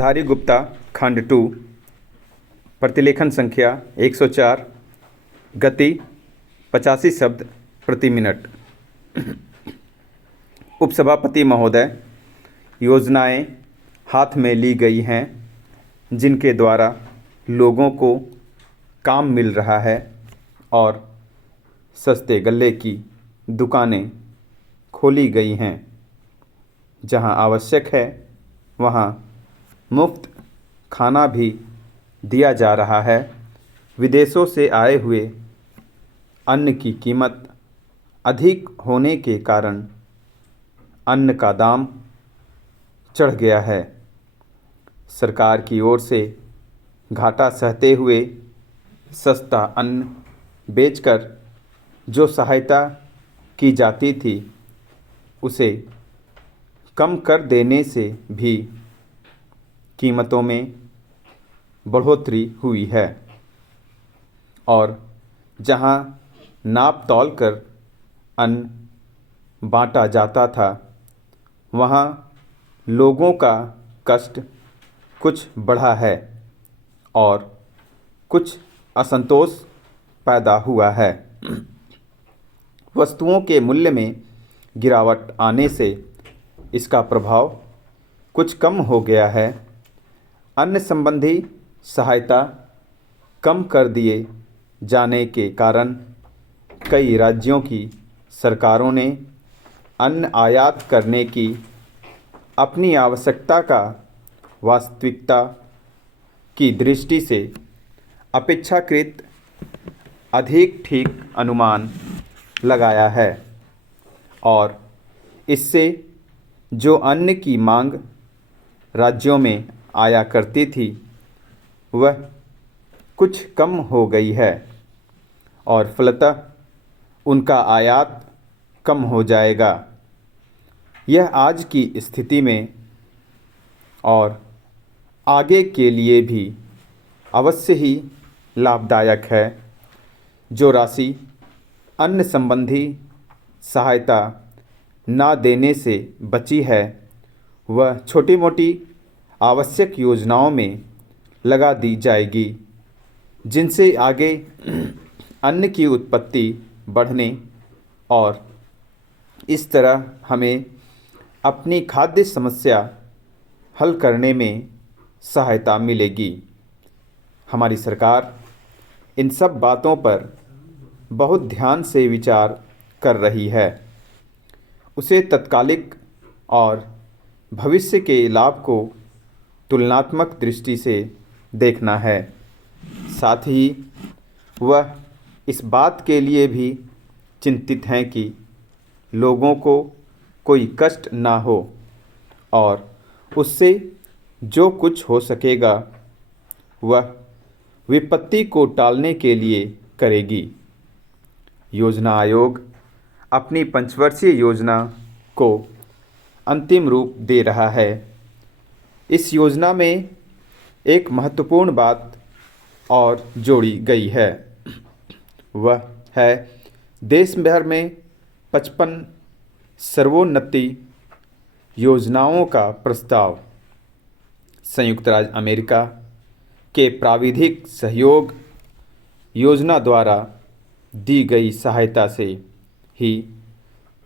गांधारी गुप्ता खंड 2 प्रतिलेखन संख्या 104 गति 85 शब्द प्रति मिनट। उपसभापति महोदय, योजनाएं हाथ में ली गई हैं जिनके द्वारा लोगों को काम मिल रहा है और सस्ते गल्ले की दुकानें खोली गई हैं। जहां आवश्यक है वहां मुफ्त खाना भी दिया जा रहा है। विदेशों से आए हुए अन्न की कीमत अधिक होने के कारण अन्न का दाम चढ़ गया है। सरकार की ओर से घाटा सहते हुए सस्ता अन्न बेचकर जो सहायता की जाती थी उसे कम कर देने से भी कीमतों में बढ़ोतरी हुई है और जहां नाप तौल कर अन्न बांटा जाता था वहां लोगों का कष्ट कुछ बढ़ा है और कुछ असंतोष पैदा हुआ है। वस्तुओं के मूल्य में गिरावट आने से इसका प्रभाव कुछ कम हो गया है। अन्न संबंधी सहायता कम कर दिए जाने के कारण कई राज्यों की सरकारों ने अन्न आयात करने की अपनी आवश्यकता का वास्तविकता की दृष्टि से अपेक्षाकृत अधिक ठीक अनुमान लगाया है और इससे जो अन्न की मांग राज्यों में आया करती थी वह कुछ कम हो गई है और फलतः उनका आयात कम हो जाएगा। यह आज की स्थिति में और आगे के लिए भी अवश्य ही लाभदायक है। जो राशि अन्न संबंधी सहायता ना देने से बची है वह छोटी मोटी आवश्यक योजनाओं में लगा दी जाएगी जिनसे आगे अन्न की उत्पत्ति बढ़ने और इस तरह हमें अपनी खाद्य समस्या हल करने में सहायता मिलेगी। हमारी सरकार इन सब बातों पर बहुत ध्यान से विचार कर रही है। उसे तत्कालिक और भविष्य के लाभ को तुलनात्मक दृष्टि से देखना है। साथ ही वह इस बात के लिए भी चिंतित हैं कि लोगों को कोई कष्ट ना हो और उससे जो कुछ हो सकेगा वह विपत्ति को टालने के लिए करेगी। योजना आयोग अपनी पंचवर्षीय योजना को अंतिम रूप दे रहा है। इस योजना में एक महत्वपूर्ण बात और जोड़ी गई है, वह है देश भर में 55 सर्वोन्नति योजनाओं का प्रस्ताव। संयुक्त राज्य अमेरिका के प्राविधिक सहयोग योजना द्वारा दी गई सहायता से ही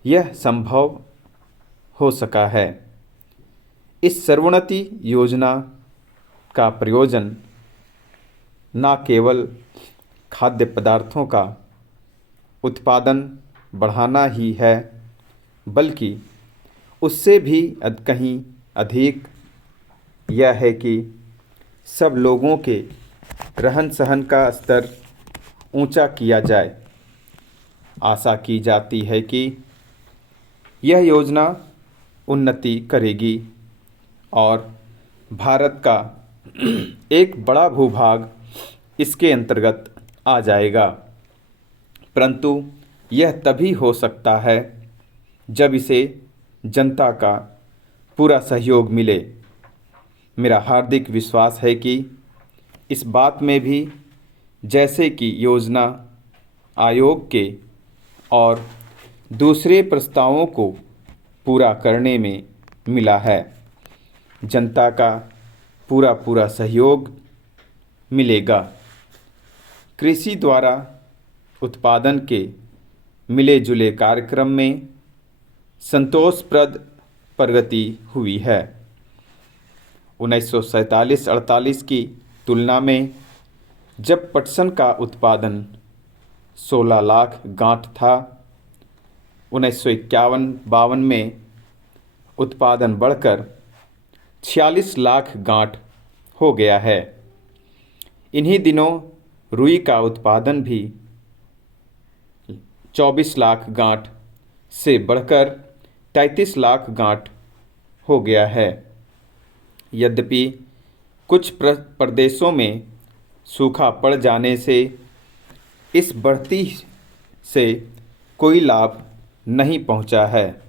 यह संभव हो सका है। इस सर्वोन्नति योजना का प्रयोजन न केवल खाद्य पदार्थों का उत्पादन बढ़ाना ही है बल्कि उससे भी कहीं अधिक यह है कि सब लोगों के रहन सहन का स्तर ऊंचा किया जाए। आशा की जाती है कि यह योजना उन्नति करेगी और भारत का एक बड़ा भूभाग इसके अंतर्गत आ जाएगा, परंतु यह तभी हो सकता है जब इसे जनता का पूरा सहयोग मिले। मेरा हार्दिक विश्वास है कि इस बात में भी जैसे कि योजना आयोग के और दूसरे प्रस्तावों को पूरा करने में मिला है, जनता का पूरा सहयोग मिलेगा। कृषि द्वारा उत्पादन के मिले जुले कार्यक्रम में संतोषप्रद प्रगति हुई है। 1947-48 की तुलना में जब पटसन का उत्पादन 16 लाख गांठ था, 1951-52 में उत्पादन बढ़कर 46 लाख गांठ हो गया है। इन्हीं दिनों रुई का उत्पादन भी 24 लाख गांठ से बढ़कर 33 लाख गांठ हो गया है। यद्यपि कुछ प्रदेशों में सूखा पड़ जाने से इस बढ़ती से कोई लाभ नहीं पहुंचा है।